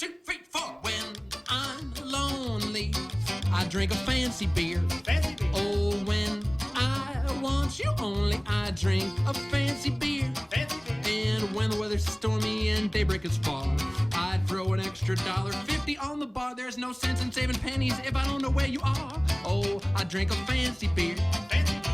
2, 3, 4. When I'm lonely, I drink a fancy beer. Fancy beer. Oh, when I want you only, I drink a fancy beer. Fancy beer. And when the weather's stormy and daybreak is far, I'd throw an extra $1.50 on the bar. There's no sense in saving pennies if I don't know where you are. Oh, I drink a fancy beer. Fancy beer.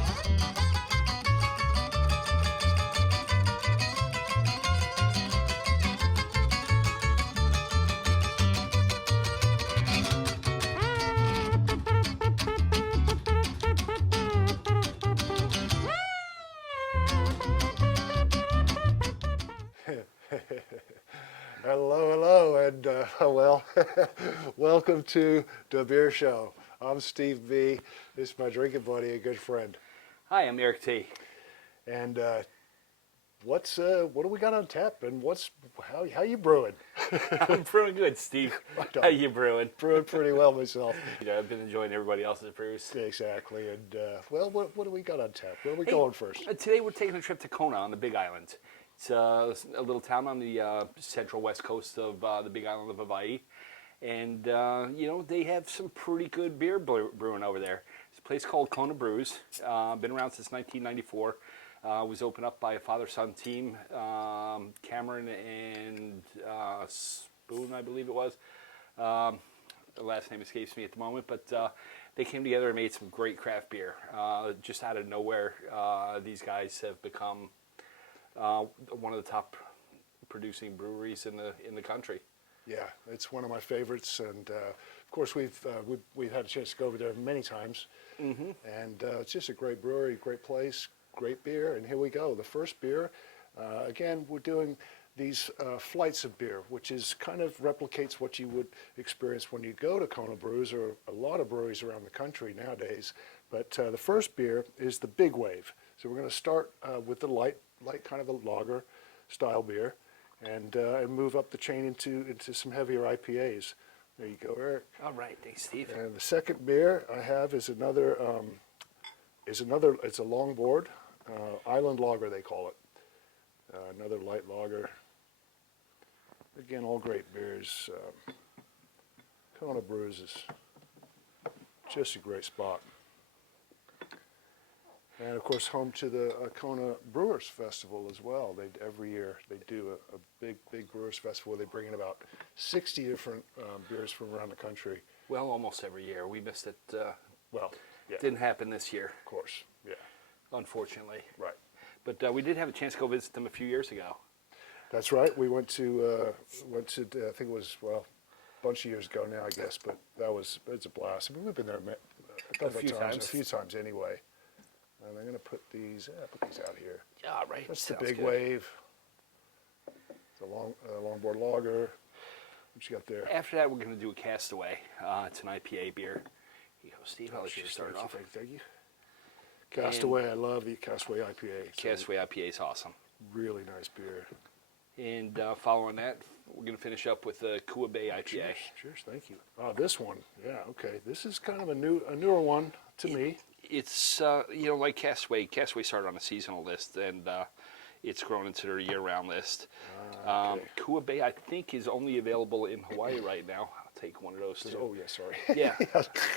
Hello, and welcome to the Beer Show. I'm Steve B. This is my drinking buddy, a good friend. Hi, I'm Eric T. And what do we got on tap? And how you brewing? I'm brewing good, Steve. How you brewing? Brewing pretty well myself. You know, I've been enjoying everybody else's brews. Exactly. And what do we got on tap? Where are we going first? Today we're taking a trip to Kona on the Big Island. It's a little town on the central west coast of the Big Island of Hawaii. And, they have some pretty good beer brewing over there. It's a place called Kona Brews. Been around since 1994. Was opened up by a father-son team, Cameron and Spoon, I believe it was. The last name escapes me at the moment, but they came together and made some great craft beer. Just out of nowhere, these guys have become one of the top producing breweries in the country. Yeah, it's one of my favorites, and of course we've had a chance to go over there many times. Mm-hmm. And it's just a great brewery, great place, great beer. And here we go. The first beer, again, we're doing these flights of beer, which is kind of replicates what you would experience when you go to Kona Brews or a lot of breweries around the country nowadays. But the first beer is the Big Wave. So we're going to start with the light kind of a lager style beer, and move up the chain into some heavier IPAs. There you go, Eric. All right, thanks, Steve. And the second beer I have is another. It's a longboard island lager, they call it. Another light lager. Again, all great beers. Kona Brews is just a great spot. And of course, home to the Kona Brewers Festival as well. Every year they do a big Brewers Festival. They bring in about 60 different beers from around the country. Well, almost every year. We missed it. Yeah. Didn't happen this year. Of course, yeah. Unfortunately. Right. But we did have a chance to go visit them a few years ago. That's right. We went to I think it was, a bunch of years ago now, I guess, but it's a blast. I mean, we've been there a few times anyway. And I'm going to put these out here. Yeah, right. That's the Big Wave. It's a longboard lager. What you got there? After that, we're going to do a Castaway. It's an IPA beer. Here you go, Steve. I'll let you start it off. Thank you. Castaway, I love the Castaway IPA. Castaway IPA is awesome. Really nice beer. And following that, we're going to finish up with the Kua Bay IPA. Cheers, thank you. Oh, this one, yeah, okay. This is kind of a newer one to me. It's, like Castaway. Castaway started on a seasonal list, and it's grown into their year-round list. Okay. Kua Bay, I think, is only available in Hawaii right now. I'll take one of those, too. Oh, yeah, sorry. Yeah,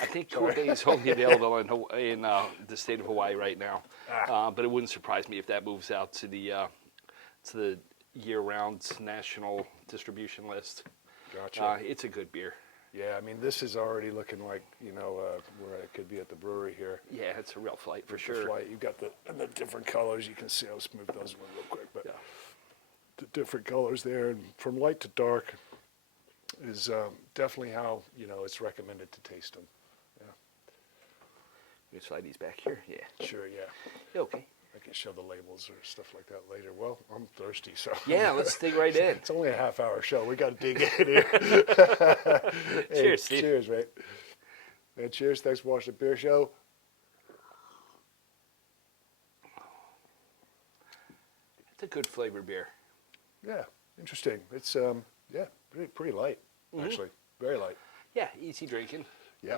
I think Kua Bay is only available in the state of Hawaii right now. But it wouldn't surprise me if that moves out to the year-round national distribution list. Gotcha. It's a good beer. Yeah, I mean, this is already looking like, where it could be at the brewery here. Yeah, it's a real flight for The sure. flight, you've got the different colors. You can see, I'll smooth those one real quick, but Yeah. the different colors there, and from light to dark is definitely how, it's recommended to taste them. Yeah. You slide these back here? Yeah. Sure, yeah. Okay. I can show the labels or stuff like that later. Well, I'm thirsty, so. Yeah, let's dig right in. It's only a half-hour show. We got to dig in here. Hey, Cheers, Steve. Cheers, mate. And cheers. Thanks for watching the Beer Show. It's a good flavored beer. Yeah, interesting. It's pretty light, actually. Very light. Yeah, easy drinking. Yeah.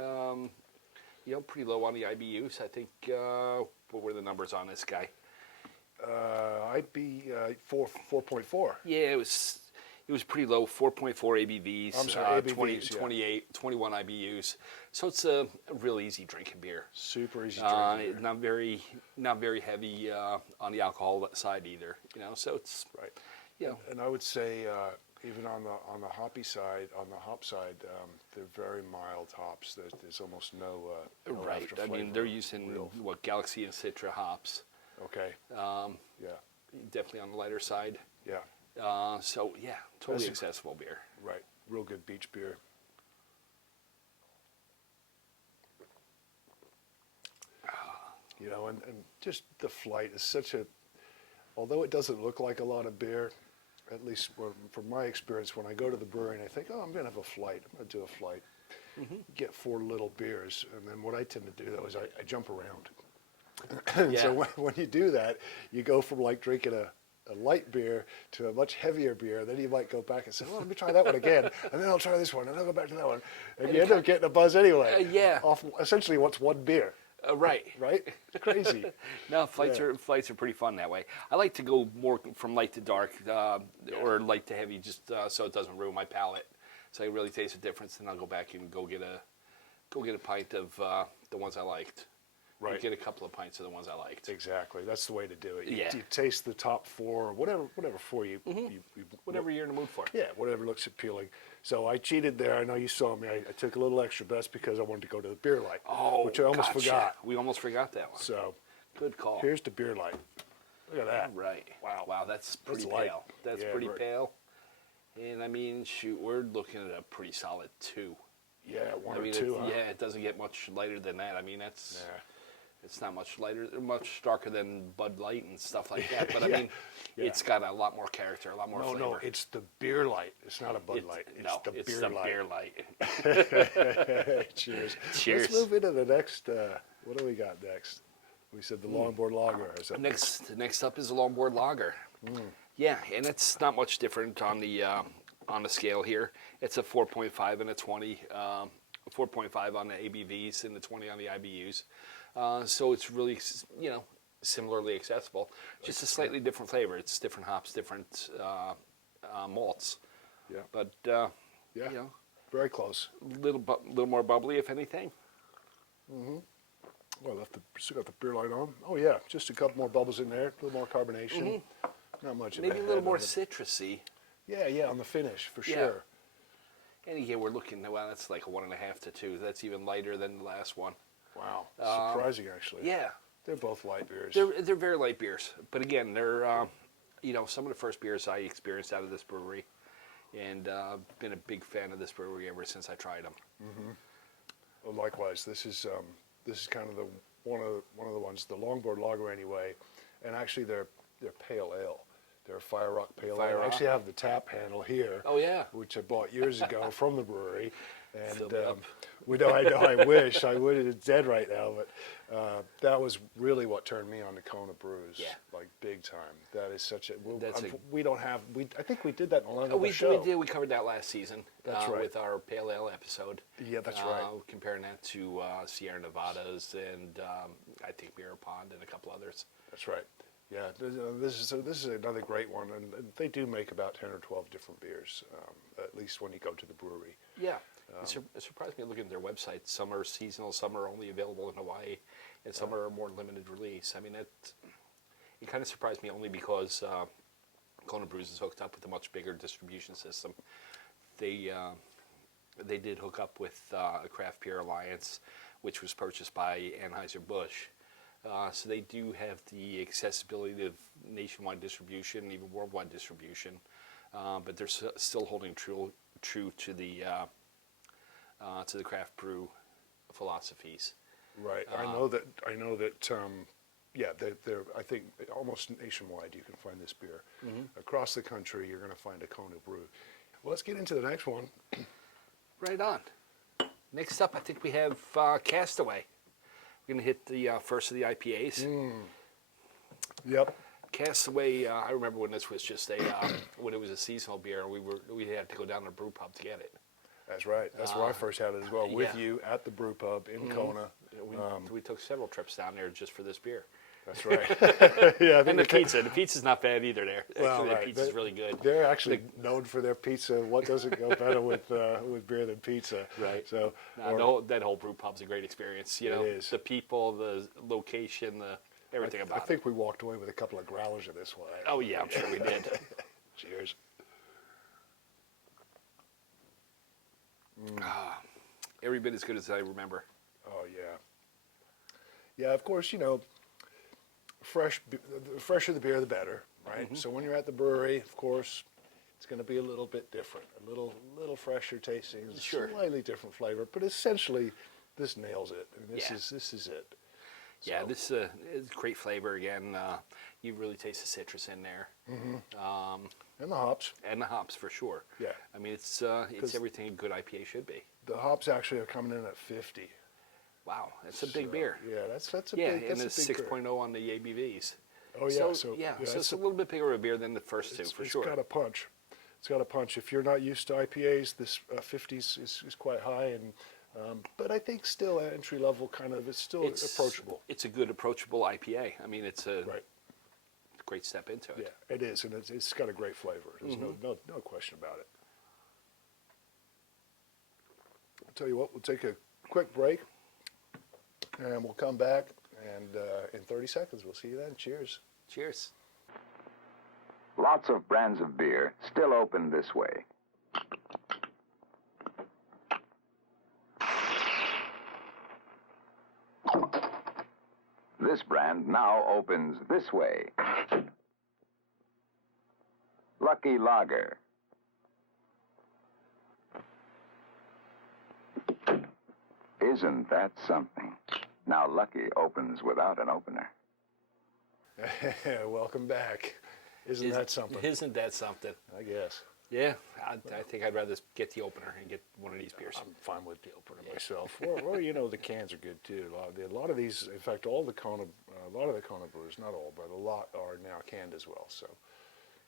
Pretty low on the IBUs. I think, what were the numbers on this guy? IB 4.4. Yeah, it was It was pretty low, 4.4 ABVs, I'm sorry, ABVs, 20, yeah. 28, 21 IBUs. So it's a real easy drinking beer. Super easy drinking beer. Not very heavy on the alcohol side either. So it's Right. Yeah. And I would say even on the hoppy side, on the hop side, they're very mild hops. There's almost no right. after I mean, flavor. they're using Galaxy and Citra hops. Okay. Yeah. Definitely on the lighter side. Yeah. So yeah, totally accessible beer. Right. Real good beach beer. And just the flight is such a, although it doesn't look like a lot of beer, at least from my experience, when I go to the brewery and I think, oh, I'm going to have a flight, I'm going to do a flight, get 4 little beers, and then what I tend to do, though, is I jump around. And Yeah. so when you do that, you go from like drinking a light beer to a much heavier beer. Then you might go back and say, well, let me try that one again, and then I'll try this one, and I'll go back to that one. And you end up getting a buzz anyway. Yeah. Off essentially what's one beer. Right. Right? It's crazy. No, flights are pretty fun that way. I like to go more from light to dark or light to heavy, just so it doesn't ruin my palate. So I really taste the difference, and I'll go back and go get a pint of the ones I liked. Right. Get a couple of pints of the ones I liked. Exactly. That's the way to do it. You taste the top 4, whatever for you. Whatever you're in the mood for. Yeah, whatever looks appealing. So I cheated there. I know you saw me. I took a little extra, but that's because I wanted to go to the beer light, which I almost forgot. We almost forgot that one. So good call. here's the beer light. Look at that. Right. Wow, that's pretty light. pale. That's Yeah, pretty right. pale. And I mean, shoot, we're looking at a pretty solid 2. Yeah, 1 I or mean, 2, huh? yeah, it doesn't get much lighter than that. I mean, that's Yeah. it's not much lighter, much darker than Bud Light and stuff like that. But I Yeah. mean, it's got a lot more character, a lot more flavor. No, it's the beer light. It's not a Bud Light. It's the beer light. Beer light. Cheers. Cheers. Let's move into the next. What do we got next? We said the longboard lager. Or something. Next up is the longboard lager. Yeah, and it's not much different on the scale here. It's a 4.5 and a 20. 4.5 on the ABVs and the 20 on the IBUs. So it's really, similarly accessible. Just a slightly different flavor. It's different hops, different malts. Yeah. But Yeah. Very close. little more bubbly, if anything. Well, still got the beer light on. Oh yeah, just a couple more bubbles in there. A little more carbonation. Not much. Maybe of a little head more on it. citrusy. Yeah, on the finish for Yeah. sure. And again, we're looking. Well, that's like a 1.5 to 2. That's even lighter than the last one. Wow, surprising actually. Yeah. They're both light beers. They're very light beers, but again, they're some of the first beers I experienced out of this brewery, and been a big fan of this brewery ever since I tried them. Well, likewise, this is kind of one of the ones, the longboard lager anyway, and actually they're pale ale. They're a Fire Rock pale Fire ale. I Rock. actually have the tap handle here. Oh yeah, Which I bought years ago from the brewery, and Fill me up. I know. I wish I would. It's dead right now, but that was really what turned me on to Kona brews. Yeah. Like big time. That is such a. That's we don't have. I think we did that in a long we show. did. We covered that last season. That's right. With our pale ale episode. Yeah, that's right. Comparing that to Sierra Nevadas and I think Mirror Pond and a couple others. That's right. Yeah, this is another great one, and they do make about 10 or 12 different beers, at least when you go to the brewery. Yeah, it surprised me looking at their website. Some are seasonal, some are only available in Hawaii, and some are more limited release. I mean, it kind of surprised me only because Kona Brews is hooked up with a much bigger distribution system. They did hook up with a Craft Beer Alliance, which was purchased by Anheuser-Busch. So they do have the accessibility of nationwide distribution, even worldwide distribution, but they're still holding true to the craft brew philosophies. Right. I know that. Yeah, they're. I think almost nationwide you can find this beer. Across the country, you're going to find a Kona brew. Well, let's get into the next one. Right on. Next up, I think we have Castaway. We're going to hit the first of the IPAs. Yep. Castaway. I remember when this was just when it was a seasonal beer. We had to go down to the brew pub to get it. That's right. That's where I first had it as well, with yeah. you at the brew pub in Kona. We took several trips down there just for this beer. That's right. Yeah, I think And the pizza. The pizza's not bad either there. Well, Actually, right. the pizza's really good. They're actually known for their pizza. What doesn't go better with beer than pizza? Right. So That whole brew pub's a great experience. You know, is. the people, the location, everything I about think it. we walked away with a couple of growlers of this one. Oh yeah, I'm sure we did. Cheers. Every bit as good as I remember. Oh yeah. Yeah, of course, the fresher the beer, the better, right? Mm-hmm. So when you're at the brewery, of course, it's going to be a little bit different, a little fresher tasting, Sure. slightly different flavor, but essentially, this nails it. I mean, this Yeah. is it. Yeah, So- this is great flavor again. You really taste the citrus in there, And the hops. and the hops for sure. Yeah. I mean, it's 'Cause- everything a good IPA should be. The hops actually are coming in at 50. Wow, that's a big So, beer. Yeah, that's a Yeah, big. and That's it's a big 6.0 on the ABVs. beer. Oh yeah. So it's a little bit bigger of a beer than the first two for sure. It's got a punch. It's got a punch. If you're not used to IPAs, this 50s is quite high, and but I think still entry level kind of. It's still approachable. It's a good approachable IPA. I mean, it's a Right. great step into it. Yeah, it is, and it's got a great flavor. There's Mm-hmm. no question about it. I'll tell you what, we'll take a quick break, and we'll come back, and in 30 seconds, we'll see you then. Cheers. Cheers. Lots of brands of beer still open this way. This brand now opens this way. Lucky Lager. Isn't that something? Now Lucky opens without an opener. Welcome back. Isn't that something? Isn't that something? I guess. Yeah, I think I'd rather get the opener and get one of these beers. I'm fine with the opener myself. Or the cans are good too. A lot of these, in fact, a lot of the Kona brews, not all, but a lot are now canned as well. So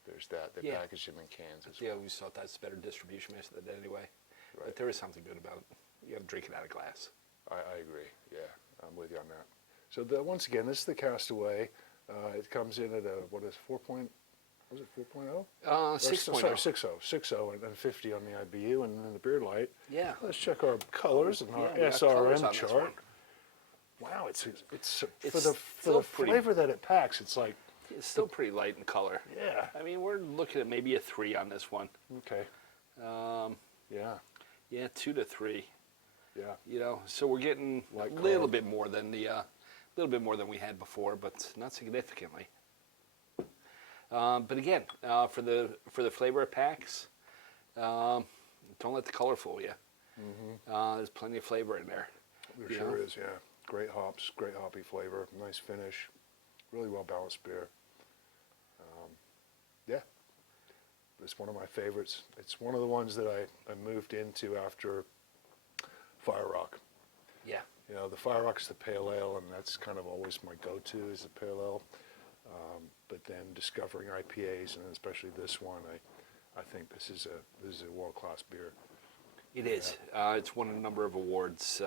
there's that. They Yeah. package them in cans as Yeah, well. we always thought that's better distribution method anyway. Right. But there is something good about it. You got to drink it out of glass. I agree. Yeah, I'm with you on that. So once again, this is the Castaway. It comes in at a, what is 4 point, was it 4.0? 6.0. Sorry, 6.0 and then 50 on the IBU and then the beer light. Yeah. Let's check our colors and our Yeah, we got colors SRM on this chart. one. Wow, it's for It's the still pretty- flavor that it packs. It's like, It's still pretty light in color. yeah, I mean, we're looking at maybe a 3 on this one. okay, yeah, Yeah, 2 to 3. yeah. So we're getting Light a little carb. bit more than we had before, but not significantly. But again, for the flavor it packs, don't let the color fool you. There's plenty of flavor in there. There You sure know? is, yeah. Great hops, great hoppy flavor, nice finish, really well balanced beer. Yeah, it's one of my favorites. It's one of the ones that I moved into after Fire Rock. Yeah. The Fire Rock's the pale ale, and that's kind of always my go-to is the pale ale. But then discovering IPAs, and especially this one, I think this is a world-class beer. It is. It's won a number of awards,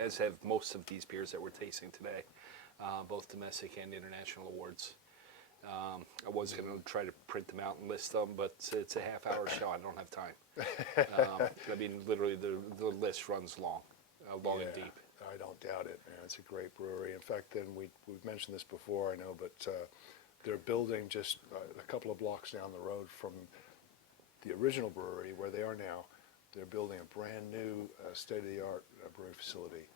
as have most of these beers that we're tasting today, both domestic and international awards. I was going to try to print them out and list them, but it's a half-hour show. I don't have time. I mean, literally, the list runs long and deep. I don't doubt it, man. It's a great brewery. In fact, then we've mentioned this before, I know, but they're building just a couple of blocks down the road from the original brewery where they are now. They're building a brand new state-of-the-art brewing facility.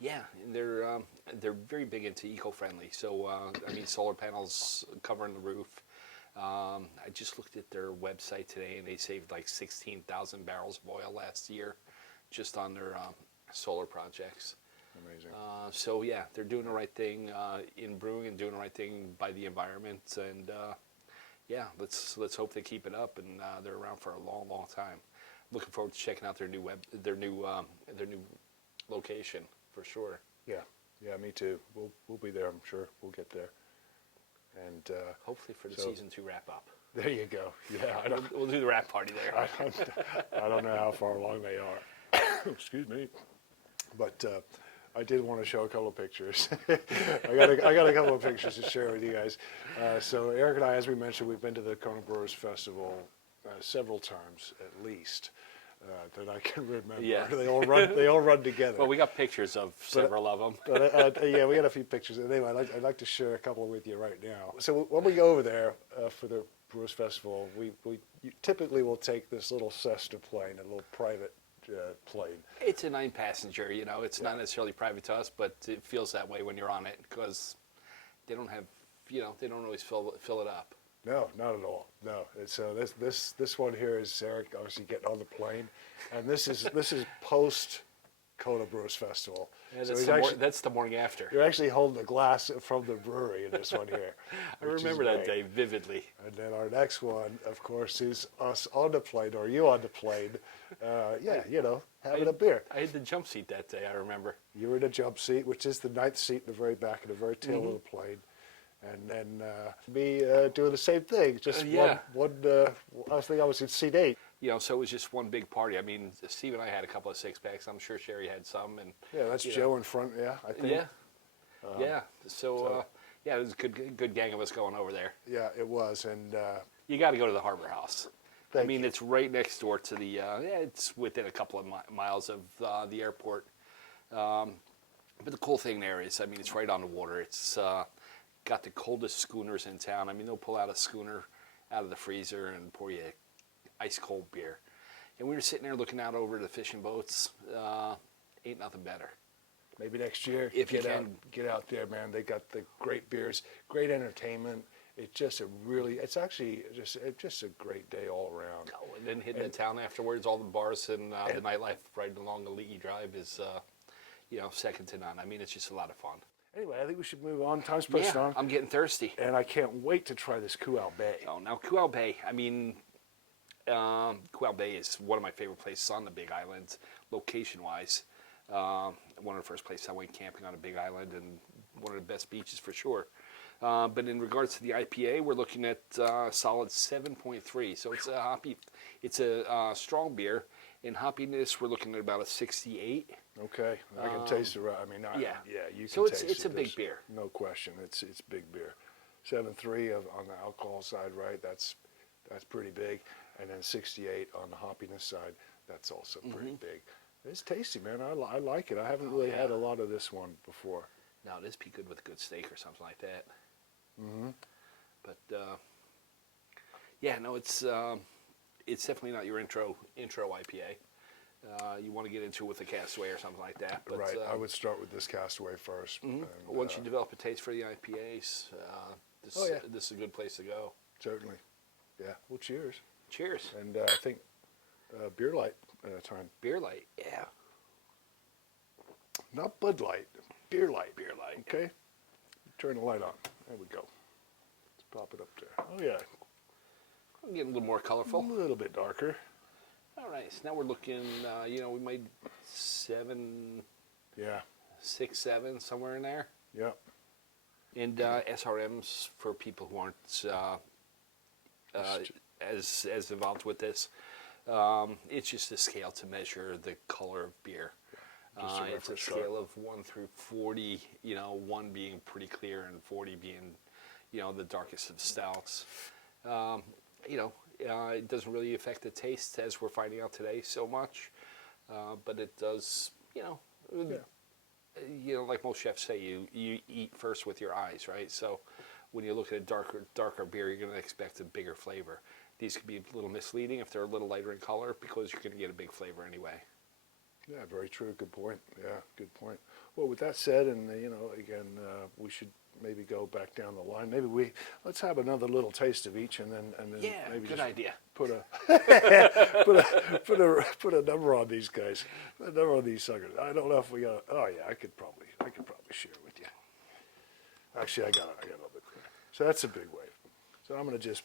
Yeah, and they're very big into eco-friendly. So I mean, solar panels covering the roof. I just looked at their website today, and they saved like 16,000 barrels of oil last year, just on their solar projects. Amazing. So yeah, they're doing the right thing in brewing and doing the right thing by the environment. And yeah, let's hope they keep it up, and they're around for a long, long time. Looking forward to checking out their new location for sure. Yeah, me too. We'll be there. I'm sure we'll get there. And Hopefully for the So- season 2 wrap up. there you go. Yeah, We'll do the wrap party there. I don't know how far along they are. Excuse me. But I did want to show a couple of pictures. I got a couple of pictures to share with you guys. So Eric and I, as we mentioned, we've been to the Kona Brewers Festival several times at least that I can remember. Yeah. They all run together. Well, we got pictures of several of them. But yeah, we got a few pictures. Anyway, I'd like to share a couple with you right now. So when we go over there for the Brewers Festival, we typically will take this little Cessna plane, a little private plane. It's a 9-passenger, you know. It's not necessarily private to us, but it feels that way when you're on it because they don't have, you know, they don't always fill it up. No, not at all. No. And so this one here is Eric obviously getting on the plane, and this is post Kona Brewers Festival. Yeah, So that's the morning after. you're actually holding a glass from the brewery in this one here. I remember that day vividly. And then our next one, of course, is us on the plane, or you on the plane. Yeah, you know, having a beer. I had the jump seat that day, I remember. You were in a jump seat, which is the 9th seat in the very back of the very tail of the plane. And then me doing the same thing, just yeah. one I think I was in seat 8. You know, so it was just one big party. I mean, Steve and I had a couple of 6-packs. I'm sure Sherry had some. And Yeah, that's Joe in front, yeah, I think. yeah, yeah. So yeah, it was a good gang of us going over there. Yeah, it was, and You got to go to the Harbor House. Thank I mean, you. it's right next door to the. Yeah, it's within a couple of miles of the airport. But the cool thing there is, I mean, it's right on the water. It's got the coldest schooners in town. I mean, they'll pull out a schooner out of the freezer and pour you ice cold beer. And we were sitting there looking out over the fishing boats. Ain't nothing better. maybe next year, If you get out there, man. They got the great beers, great entertainment. It's just it's actually just a great day all around. Oh, and then hitting the town afterwards, all the bars and the nightlife right along the Leahy Drive is, you know, second to none. I mean, it's just a lot of fun. Anyway, I think we should move on. Time's pressing on. I'm getting thirsty. And I can't wait to try this Kuau Bay. Oh, now Kuau Bay. I mean, Kuau Bay is one of my favorite places on the Big Island, location-wise. One of the first places I went camping on a Big Island, and one of the best beaches for sure. But in regards to the IPA, we're looking at solid 7.3. So it's a hoppy, it's a strong beer. In hoppiness, we're looking at about a 68. Okay, I can taste it. I mean, yeah, you can so taste it. it's a big There's beer. No question, it's big beer. 7.3 on the alcohol side, right? That's pretty big, and then 68 on the hoppiness side. That's also pretty big. It's tasty, man. I like it. I haven't really had a lot of this one before. Now, this be good with a good steak or something like that. But yeah, no, it's definitely not your intro IPA. You want to get into it with a Castaway or something like that. But, Right, I would start with this Castaway first. And, once you develop a taste for the IPAs, this is a good place to go. Certainly. Yeah, well, cheers. Cheers. And I think beer light time. Beer light, yeah. Not Bud Light, beer light. Beer light. Okay, turn the light on. There we go. Let's pop it up there. Oh yeah, I'm getting a little more a colorful. little bit darker. All right, so now we're looking, you know, we made 7, Yeah, 6, 7, somewhere in there. yeah. And SRMs for people who aren't as involved with this. It's just a scale to measure the color of beer. Just a It's a reference chart. scale of 1 through 40, you know, 1 being pretty clear and 40 being, you know, the darkest of stouts. You know, it doesn't really affect the taste, as we're finding out today, so much. But it does, you know, like most chefs say, you eat first with your eyes, right? So when you look at a darker beer, you're going to expect a bigger flavor. These could be a little misleading if they're a little lighter in color, because you're going to get a big flavor anyway. Yeah, very true. Good point. Yeah, good point. Well, with that said, and you know, again, we should maybe go back down the line. Maybe let's have another little taste of each, and then Yeah, maybe good just idea. Put a put a number on these guys. A number on these suckers. I don't know if we got. Oh yeah, I could probably share with you. Actually, I got a little bit. So that's a big wave. So I'm gonna just.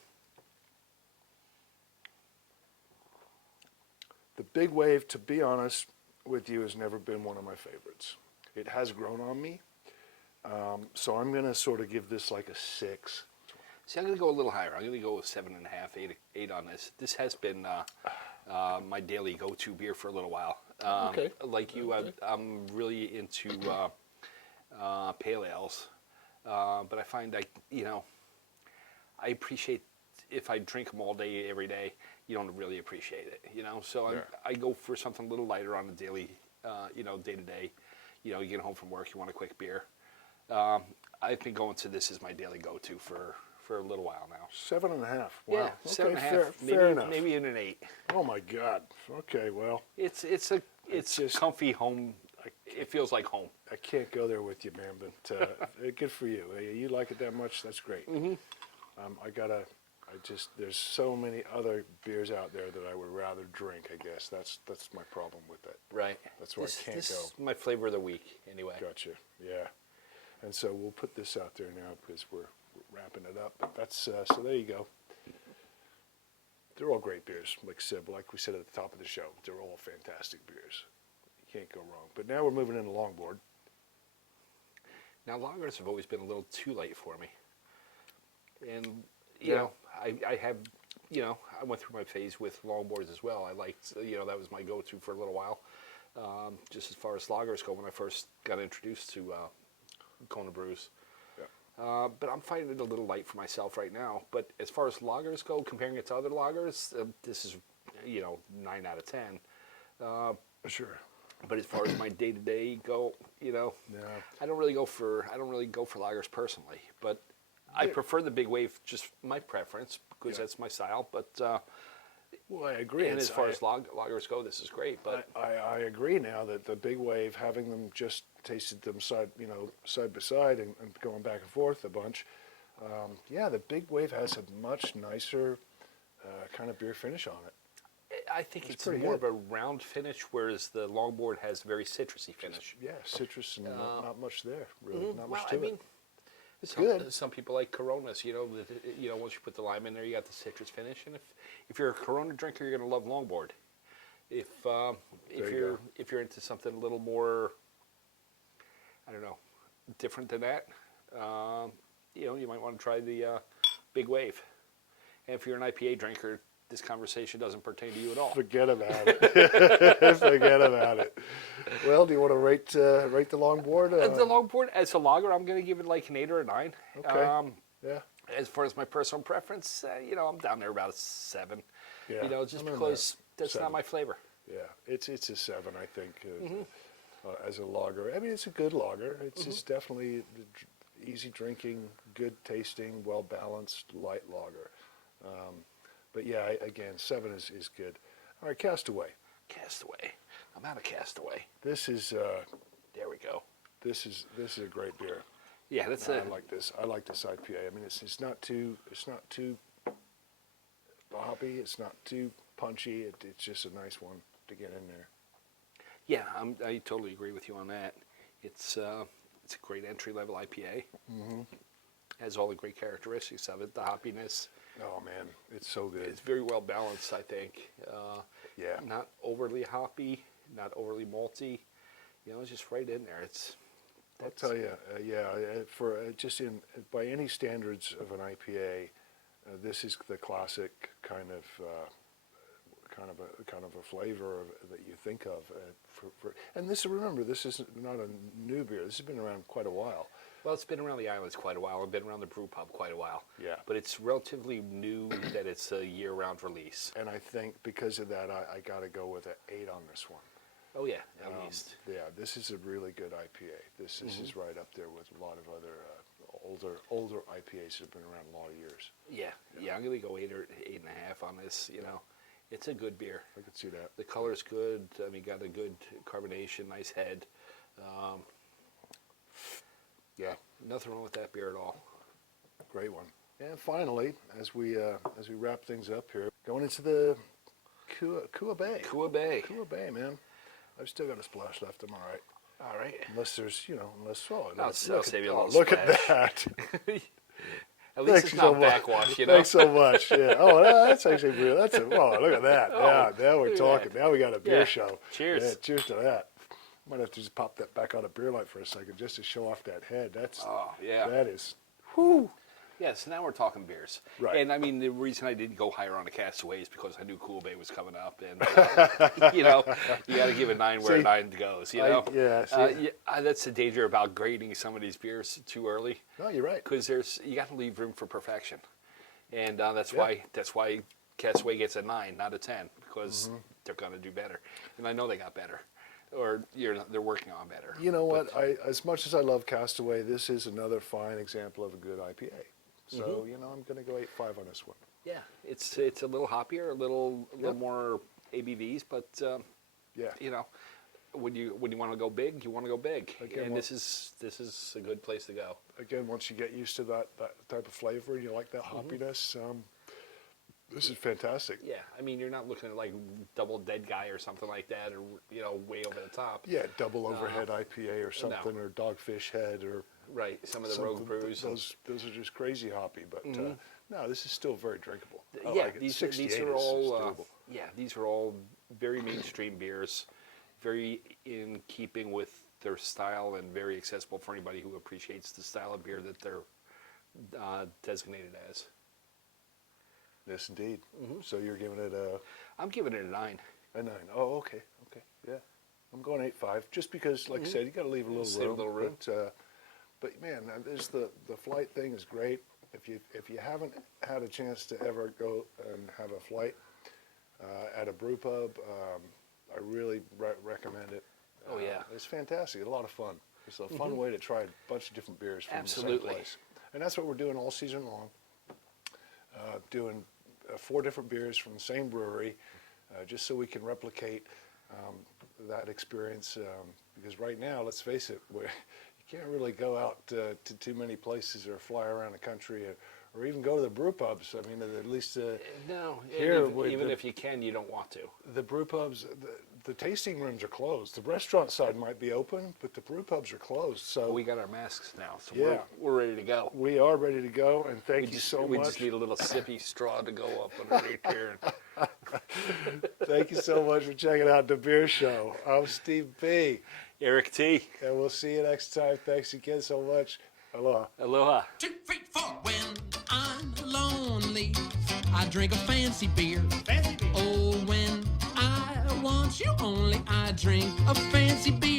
The big wave, to be honest with you, has never been one of my favorites. It has grown on me, so I'm going to sort of give this like a 6. See, I'm going to go a little higher. I'm going to go with 7.5, 8 on this. This has been my daily go-to beer for a little while. Okay. Like you, Okay. I'm really into pale ales, but I find I appreciate if I drink them all day, every day, you don't really appreciate it, So Yeah. I go for something a little lighter on the daily, day to day. You get home from work, you want a quick beer. I've been going to this as my daily go-to for a little while now. 7.5. Wow. Yeah, Okay, 7.5, fair enough. maybe even an 8. Oh my God. Okay, well, It's just- comfy home. It feels like home. I can't go there with you, man, but good for you. You like it that much, that's great. Mm-hmm. There's so many other beers out there that I would rather drink, I guess. That's my problem with that. Right. That's why I can't this go. is my flavor of the week, anyway. Gotcha, yeah. And so we'll put this out there now because we're wrapping it up. But that's, so there you go. They're all great beers, like we said at the top of the show. They're all fantastic beers. You can't go wrong. But now we're moving into longboard. Now, lagers have always been a little too light for me. And, you know, I have, I went through my phase with longboards as well. I liked, that was my go-to for a little while. Just as far as lagers go, when I first got introduced to Kona Brews. Yeah. But I'm finding it a little light for myself right now. But as far as lagers go, comparing it to other lagers, this is, 9 out of 10. Sure. But as far as my day-to-day go, Yeah. I don't really go for lagers personally. But I prefer the big wave, just my preference, because that's my style. But Well, I agree. and as far as lagers go, this is great. But I agree now that the big wave, having them just tasted them side by side and going back and forth a bunch. The big wave has a much nicer kind of beer finish on it. I think it's pretty more good. of a round finish, whereas the longboard has very citrusy finish. Yeah, citrus and not much there, really. Not much Well, to I mean, it. It's some, good. Some people like Coronas. Once you put the lime in there, you got the citrus finish. And if you're a Corona drinker, you're gonna love longboard. If you you're into something a little more, I don't know, different than that, you might want to try the big wave. And if you're an IPA drinker, this conversation doesn't pertain to you at all. Forget about it. Forget about it. Well, do you want to rate the longboard? The longboard as a lager, I'm going to give it like an 8 or a 9. Okay. Yeah. As far as my personal preference, I'm down there about a 7. Yeah. Just I'm in because there. that's 7. not my flavor. Yeah, it's a 7, I think, as a lager. I mean, it's a good lager. It's definitely easy drinking, good tasting, well balanced, light lager. But yeah, again, 7 is good. All right, Castaway. Castaway. I'm out of Castaway. This is There we go. this is a great beer. Yeah, that's I like this. I like this IPA. I mean, it's not too hoppy. It's not too punchy. It's just a nice one to get in there. Yeah, I totally agree with you on that. It's a great entry level IPA. Has all the great characteristics of it. The hoppiness. Oh man, it's so good. It's very well balanced, I think. Yeah. Not overly hoppy, not overly malty. It's just right in there. I'll tell you, for just by any standards of an IPA, this is the classic kind of a flavor that you think of. And remember, this is not a new beer. This has been around quite a while. Well, it's been around the islands quite a while. It's been around the brew pub quite a while. Yeah. But it's relatively new that it's a year-round release. And I think because of that, I got to go with an 8 on this one. Oh yeah, at least. Yeah, this is a really good IPA. This is right up there with a lot of other older IPAs that have been around a lot of years. Yeah. I'm gonna go 8 or 8.5 on this. It's a good beer. I could see that. The color's good. I mean, got a good carbonation, nice head. Yeah, nothing wrong with that beer at all. Great one. And finally, as we wrap things up here, going into the Kua Bay. Kua Bay. Kua Bay, man. I've still got a splash left. I'm all right. All right. Unless there's, I'll save you a little look splash. at that. At least Thanks it's so not much. backwash, Thanks so much. Yeah. Oh, that's actually real. Look at that. Yeah. Now we're look at talking. that. Now we got a beer Yeah. show. Cheers. Yeah, cheers to that. Might have to just pop that back on a beer light for a second just to show off that head. Oh, yeah. That is. Whoo. Yes, now we're talking beers. Right. And I mean, the reason I didn't go higher on the Castaway is because I knew Cool Bay was coming up, and you know, you got to give a 9 where a 9 goes. You know, that's the danger about grading some of these beers too early. No, you're right. Because you got to leave room for perfection, and that's why Castaway gets a 9, not a 10, because they're going to do better, and I know they got better. Or they're working on better. You know what? As much as I love Castaway, this is another fine example of a good IPA. So you know, I'm going to go 8.5 on this one. Yeah, it's a little hoppier, a little more ABVs, but you know, when you want to go big, you want to go big. Again, and this is a good place to go. Again, once you get used to that type of flavor, and you like that hoppiness. This is fantastic. Yeah, I mean, you're not looking at like Double Dead Guy or something like that, or you know, way over the top. Yeah, Double Overhead IPA or something, or Dogfish Head, or some of the Rogue Brews. Those are just crazy hoppy, but no, this is still very drinkable. These are all these are all very mainstream beers, very in keeping with their style, and very accessible for anybody who appreciates the style of beer that they're designated as. Yes, indeed. So you're giving it I'm giving it a 9. A 9. Oh, okay. Okay. Yeah. I'm going 8.5, just because, like I said, you got to leave a little room. But man, there's the flight thing is great. If you haven't had a chance to ever go and have a flight at a brew pub, I really recommend it. Oh yeah, it's fantastic. It's a lot of fun. It's a fun way to try a bunch of different beers from the same place. And that's what we're doing all season long. Doing 4 different beers from the same brewery, just so we can replicate that experience. Because right now, let's face it, you can't really go out to too many places or fly around the country or even go to the brew pubs. I mean, at least no. Here, even if you can, you don't want to. The brew pubs, the tasting rooms are closed. The restaurant side might be open, but the brew pubs are closed. So we got our masks now, so we're ready to go. We are ready to go, and thank you so much. We just need a little sippy straw to go up underneath here. Thank you so much for checking out The Beer Show. I'm Steve B. Eric T. And we'll see you next time. Thanks again so much. Aloha. Aloha. 2, 3, 4. When I'm lonely, I drink a fancy beer. Oh, when I want you only, I drink a fancy beer.